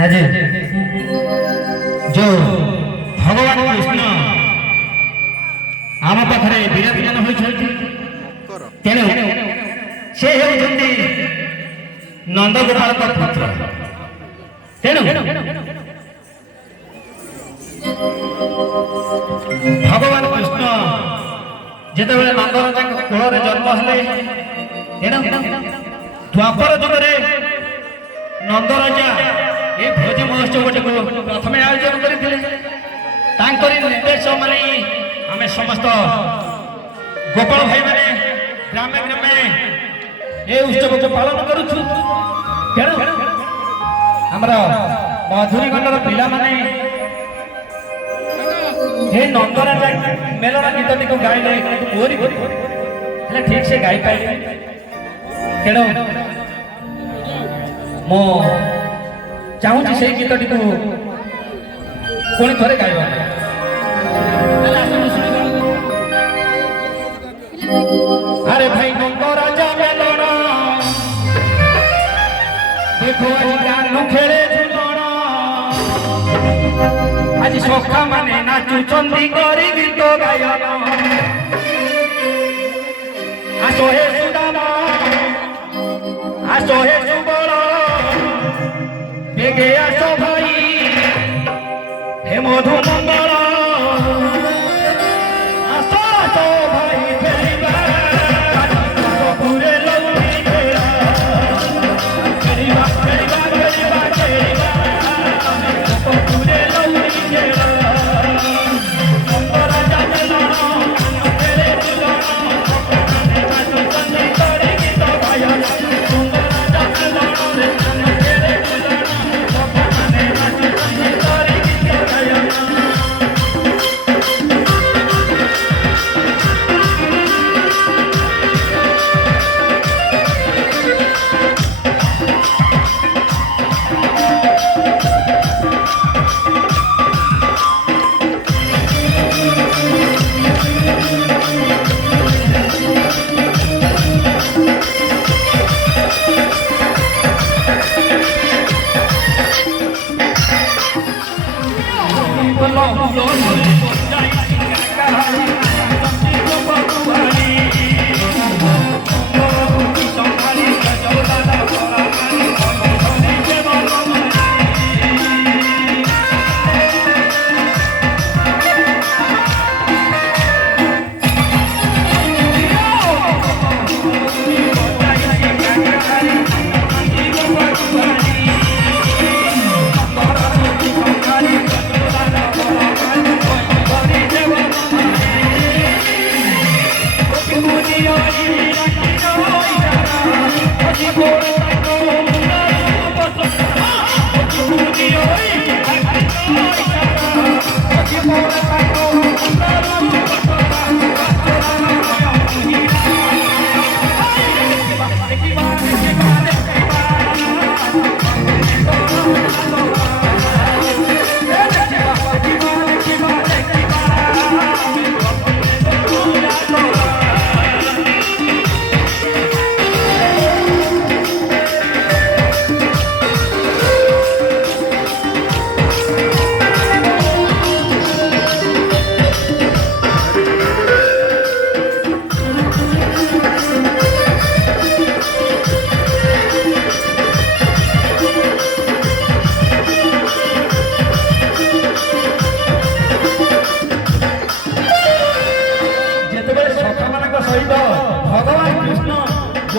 है जो भगवान कृष्ण आम पाखे विराजमान होती तेणु से होती नंदगोपाल पुत्र तेणु भगवान कृष्ण जिते नंदराजा कोल जन्म हेले तेणु द्वापर जुगे नंदराजा ये भोजी महोत्सव को प्रथम आयोजन करते निर्देश माने आम समस्त गोपाल भाई माने ग्रामे ग्रामे ये उत्सव को पालन करुछु तेणु आमर मधुरी खंडर पिला माने ये नंदराजा मेलना गीत को गाइले मोरी ठीक से गाई पाए तेणु मो चाहूँ से गीत टी पुणी थे गाइबा अरे भाई नंदराजा मेलण देखो आज गानु खेले झुलण आज सखा माने नाचु चंदी करी गीत गायन आसो हे सुदामा आसो हे सुबल बेगे आसो भाई हे मधु मंगल आसो आसो भाई फेरिबा पूरे लौटी फेरा फेरिबा फेरिबा फेरिबा फेरिबा पूरे लौटी फेरा नंदराजा मेलण तेरे झुलण नाचु चंदी करे गीत गायन नंदराजा मेलण तेरे झुलण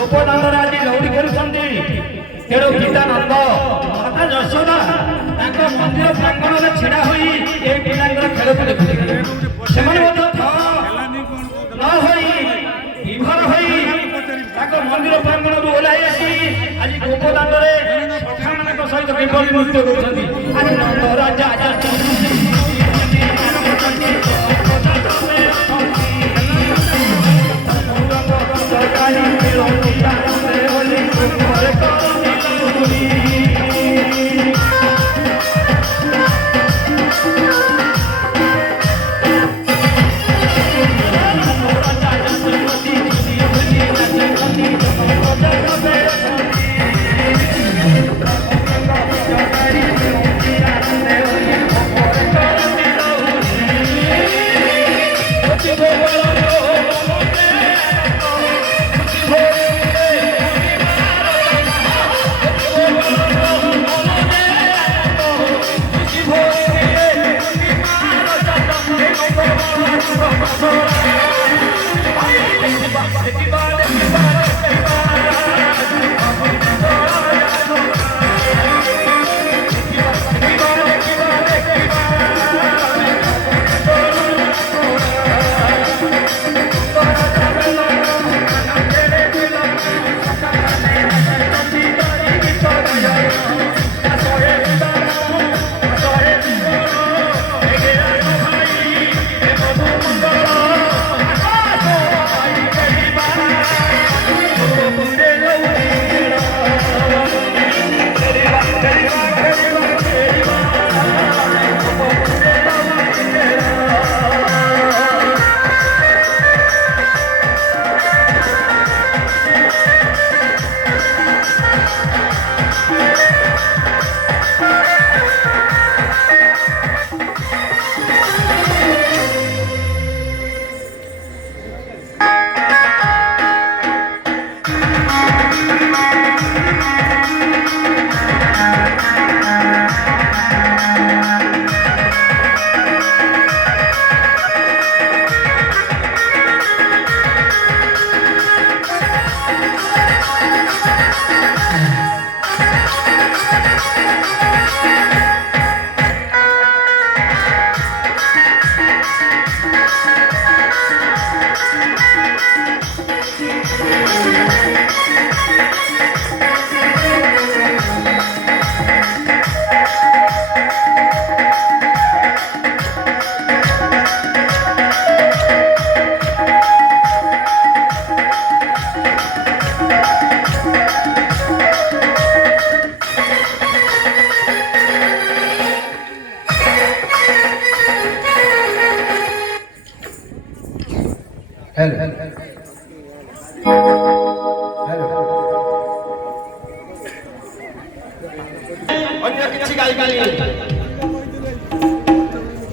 ଗୋପଦାନରେ ଆଜି ଲଉଡ଼ି ଖେଳୁଛନ୍ତି। ତେଣୁ ପିତା ନନ୍ଦ ମାତା ଯଶୋଦା ତାଙ୍କ ମନ୍ଦିର ପ୍ରାଙ୍ଗଣରେ ଛିଡ଼ା ହୋଇ ଏ ପିଲାଙ୍କର ଖେଳକୁ ଦେଖୁଥିଲେ। ସେମାନେ ମଧ୍ୟ ନ ହୋଇ ବିଭୋର ହୋଇ ତାଙ୍କ ମନ୍ଦିର ପ୍ରାଙ୍ଗଣରୁ ଓହ୍ଲାଇ ଆସି ଆଜି ଗୋପଦାନରେ ସଖାମାନଙ୍କ ସହିତ କିପରି ନୃତ୍ୟ କରୁଛନ୍ତି। ଆଜି ନନ୍ଦ ରାଜା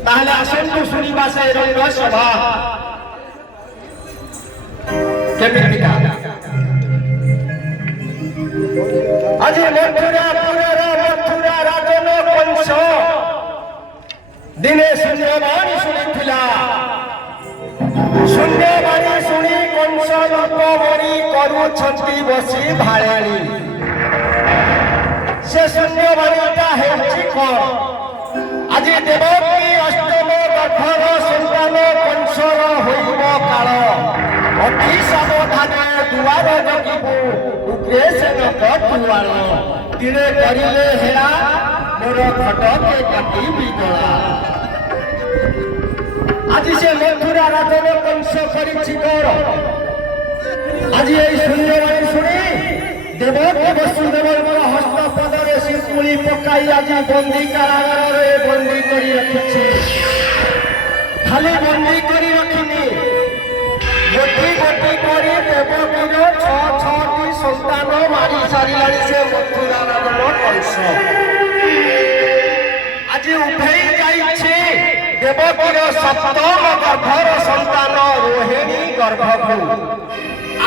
ताहले आसन्तु शुणिबा से रंग सभा केमितिका आज मथुरा राजन कंस दिने शून्यवाणी शुणिथिला शून्यवाणी शुणी कंस लोक मरी करुछंती बसी भाळाणी से शून्यवाणीटा हेउछि कोन आज देवकी अष्टम गर्भर सन्तान कंसर होइब काल अति सावधाने दुआर जगिबु उग्रेसेन दुआर दिने करिले हेरा मोर खटके काटिबि गला आज से मथुरा राजन कंस करिछि कोन आज एई शून्यवाणी शुणी देवकी वसुदेवर हस्त पदरे शिकुली पकाई आज बंदी कारागार बंदी करी रखिछे खाली बंदी करी रखिनी गोटी गोटी करी देवकीर छटी सन्तान मारी सारिलाणी से मथुरा राजन कंस आज उठेई जाइछे देवकीर सप्तम गर्भर सन्तान रोहिणी गर्भकु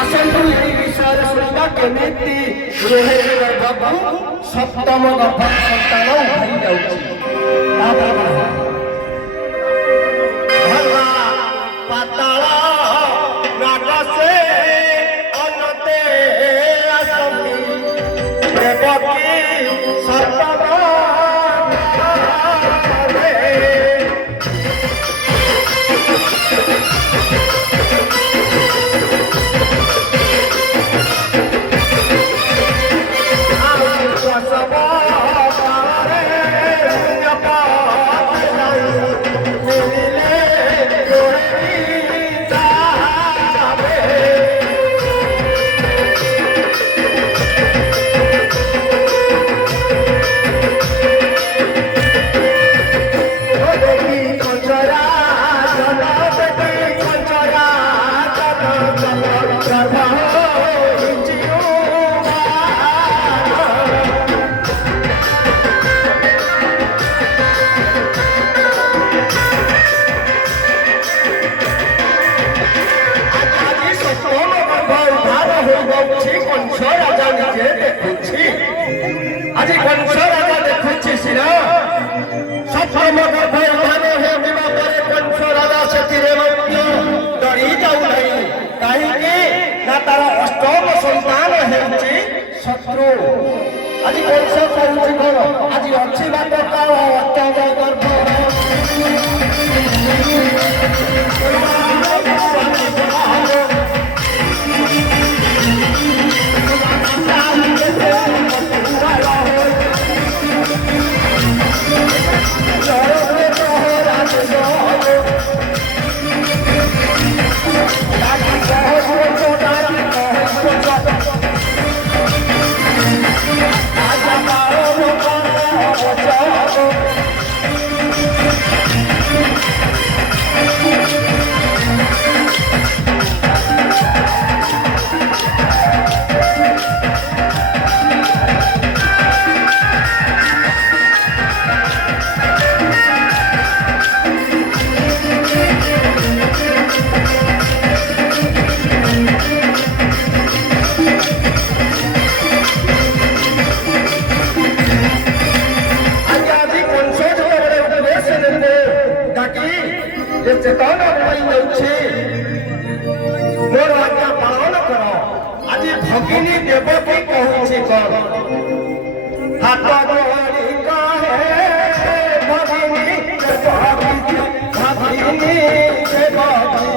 आसन्तु एई विषय शुणिबा केमिति रोहिणी गर्भकु सप्तम गर्भर सन्तान उठाई जाउछि भला पाताल नागसे अनते দেবকী সর্বদা আজি কংস রাজা দেখুছি সিনা সফল গর্ভে উদ্ধানে হেবা পরে কংস রাজা সেতিরে মধ্য ডরি যাও নাই কাহিকি না তার অষ্টম সন্তান হেউছি শত্রু আজি কংস কହୁଛି କଣ আজি ଅଛି ବାଟ କାଳ ଅତ୍ୟନ୍ତ ଗର୍ଭ ଚେତନା ପାଇଯାଉଛି ମୋର ଆଜ୍ଞା ପାଳନ କର ଆଜି ଭଗିନୀ ଦେବକୀ କହୁଛି କର ହାତ ଯୋଡ଼ି କହେ ଭଗିନୀ ଦେବକୀ ଭଗିନୀ ଦେବକୀ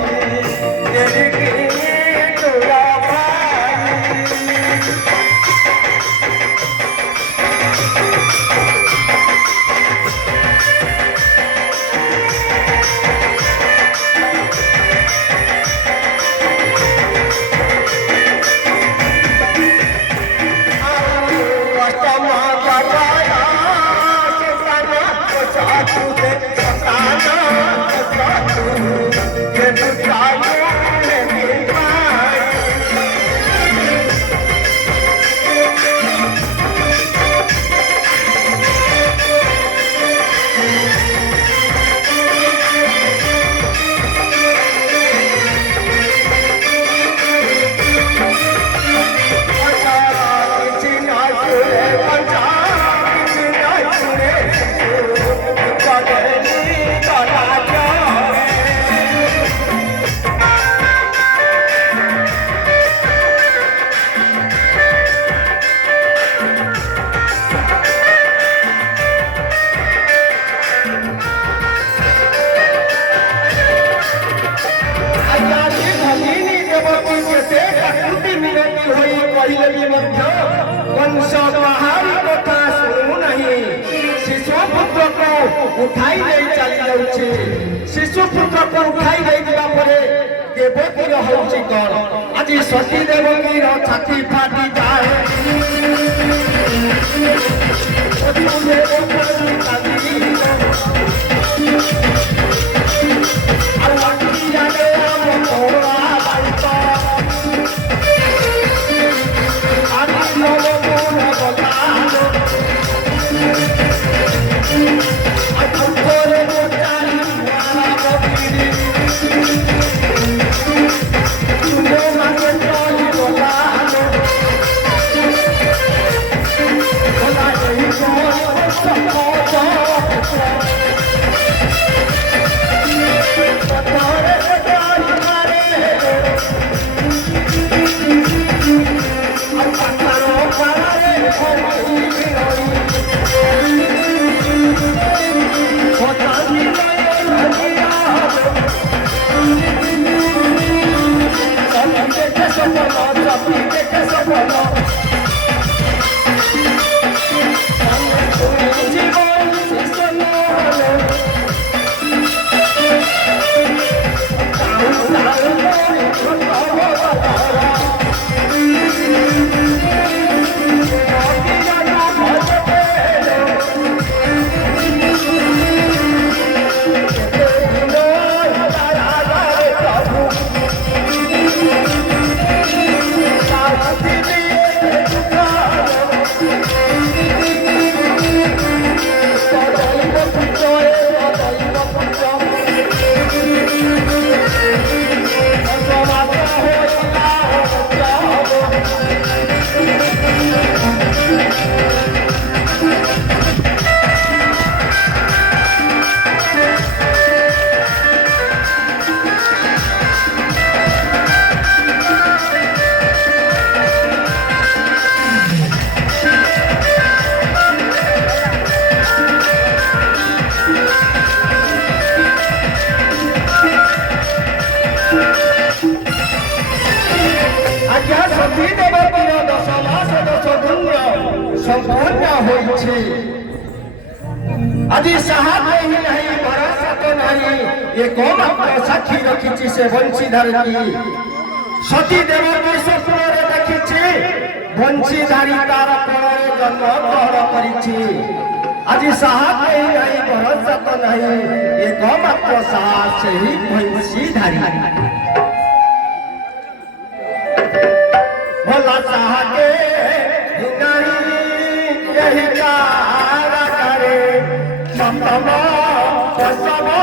କହିଲେ ବି ମଧ୍ୟ କଂସ କାହାରି କଥା ଶୁଣୁନାହିଁ ଶିଶୁ ପୁତ୍ରକୁ ଉଠାଇ ନେଇ ଚାଲି ଯାଉଛି ଶିଶୁ ପୁତ୍ରକୁ ଉଠାଇ ନେଇଯିବା ପରେ ଦେବକୀର ହେଉଛି କଣ ଆଜି ସତୀ ଦେବକୀର ଛାତି ଫାଟି ଯାଏ সতী দেবকীর 10 মাস 10 দিন সম্পন্ন হয়েছে আজি সাহা নেই নাই ভরসা তো নাই এক মাত্র সাক্ষী রখিছি সে বংশীধর কি সতী দেবকী স্বপ্নরে দেখিছি বংশীধারী তার কোণরে জন্ম গ্রহণ করিছি আজি সাহা নেই নাই ভরসা তো নাই এক মাত্র সাহা সেই বংশীধারী भोला साहा के नहीं यही कार करे मतमा कसमा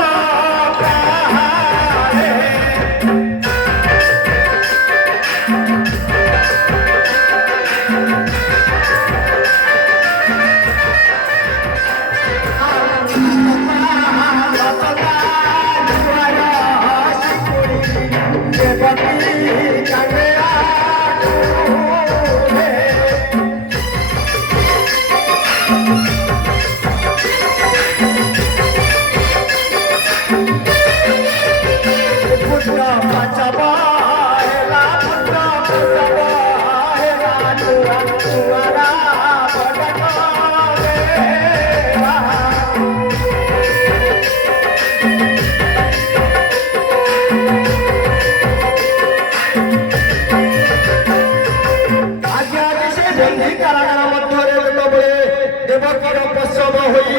দেবকীর প্রসব হই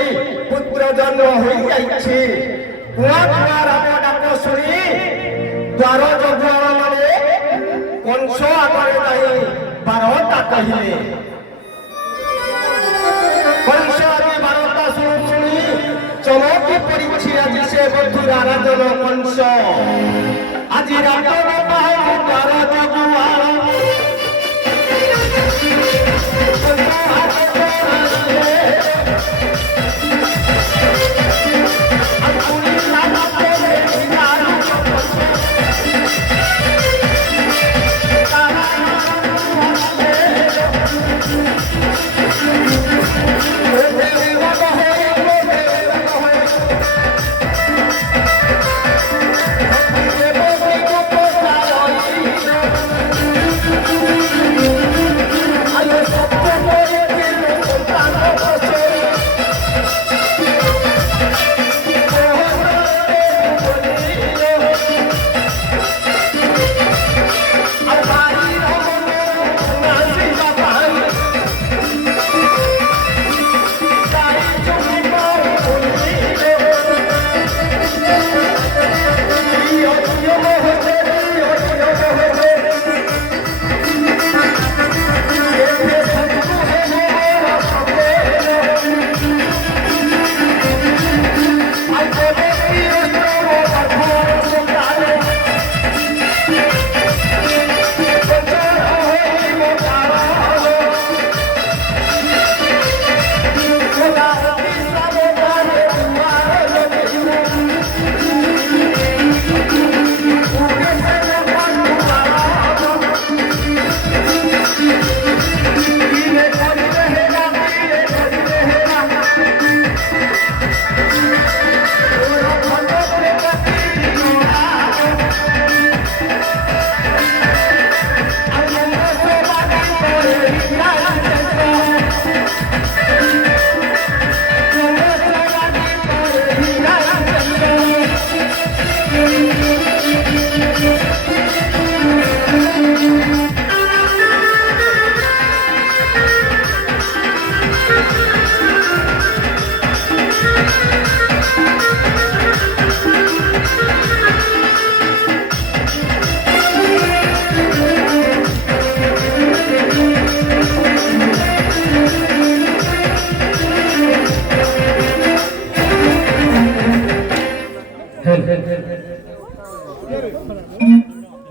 পুত্র জন্ম হই যাইছে কুয়া কুয়া রাম ডাক শুনি দ্বার জগুয়ার মানে কংস আগরে নাই 12টা কহিলে কংস আগে 12টা শুনি চমকি পড়িছি আজি সে বন্ধুর আরাধন কংস আজি রাত পাই দ্বার জগুয়ার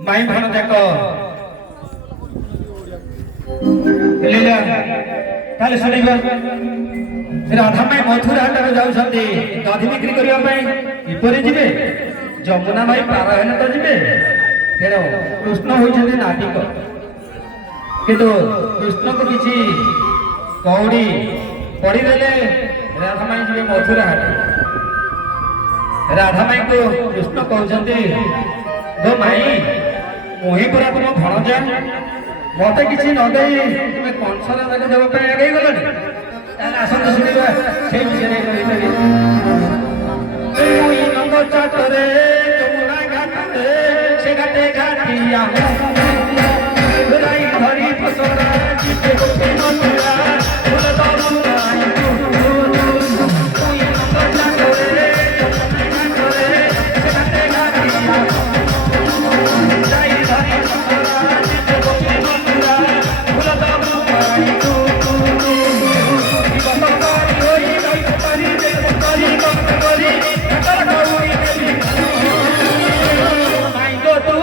माई भाण जाक लीला ताले सुनिबा राधा माई मथुरा हाट जाउछन्ती दधि बिक्री करिया पई इपरे जिबे जमुना माई पार हेन तो जिबे तेरो कृष्ण होइछन्ती नाटिक किंतु कृष्ण को किछि कौड़ी पड़ी देले राधा माई जिबे मथुरा हाट राधा माई को कृष्ण कहते गो माई मुही पर तुम भणजा मते किसी न देई तुमे कंसर तक देव पे आगे गलनी ताले आसंत सुनिबा से विषय कहि तरी कोई नंद चाटरे जमुना घाटरे से घाटे घाटिया राई धरी फसरा जिते गोटे मनुरा फूल दरुनाई कोई नंद चाटरे जमुना घाटरे से घाटे घाटिया राई धरी फसरा जिते गोटे मनुरा फूल दरुनाई बंदकारी होई गई परी दे परी कम करी घटर गौरी देवी आई गो तू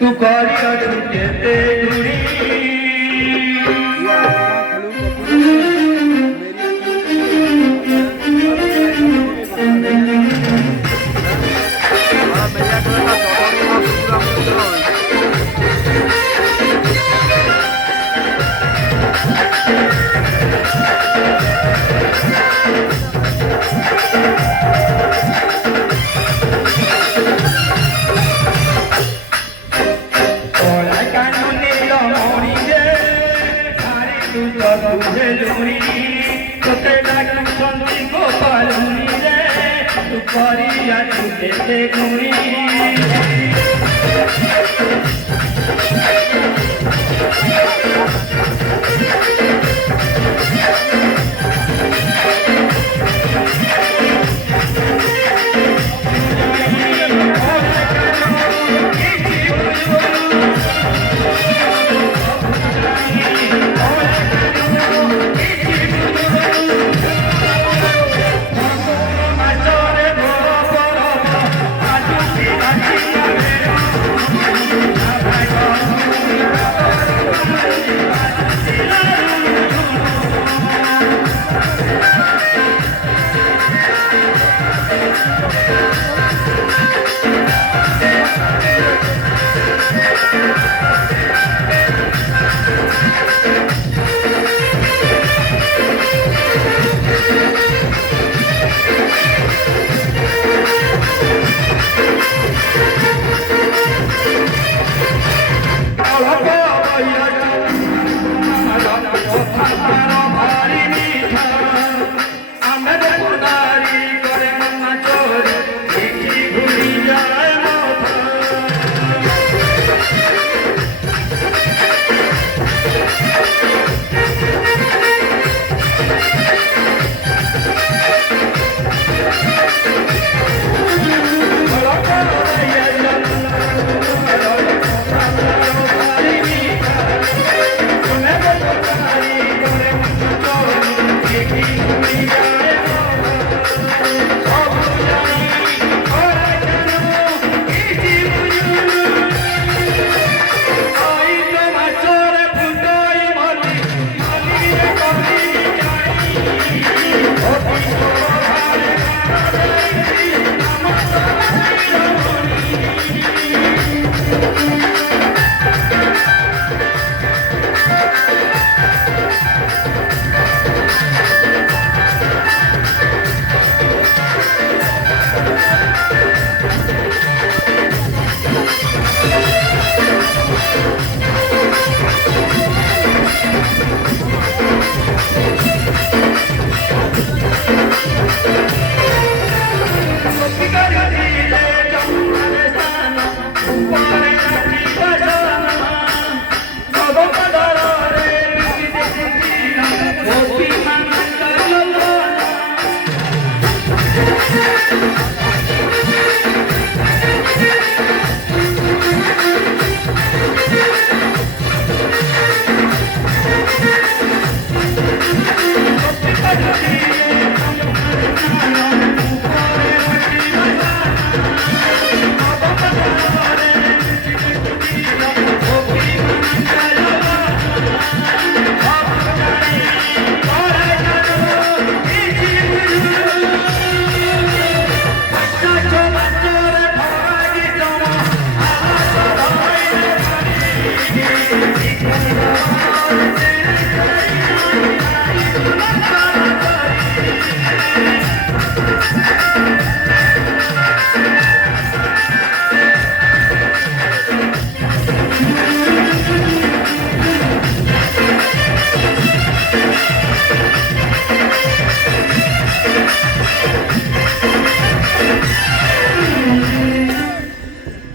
तू करी तुझे लुणी तोते डाकुचंदी गोपालुनी रे तू करिया तू देते गुणी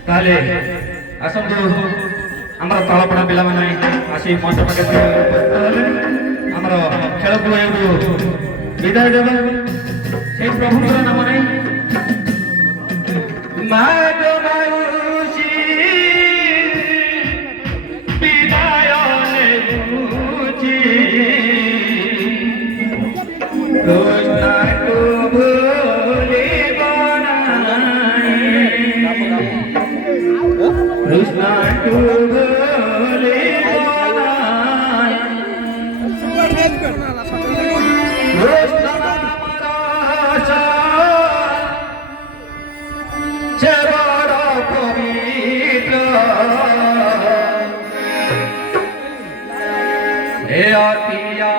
ताले आसंतु आमर तलपड़ा पिला माने आसी मंच पाके आमर खेल को विदाय देबे से प्रभुଙ୍କର नाम नै मागो माउसी विदाय नेउची कृष्ण को भूले बनाए कृष्ण को भूले बनाए कृष्ण हे आतिया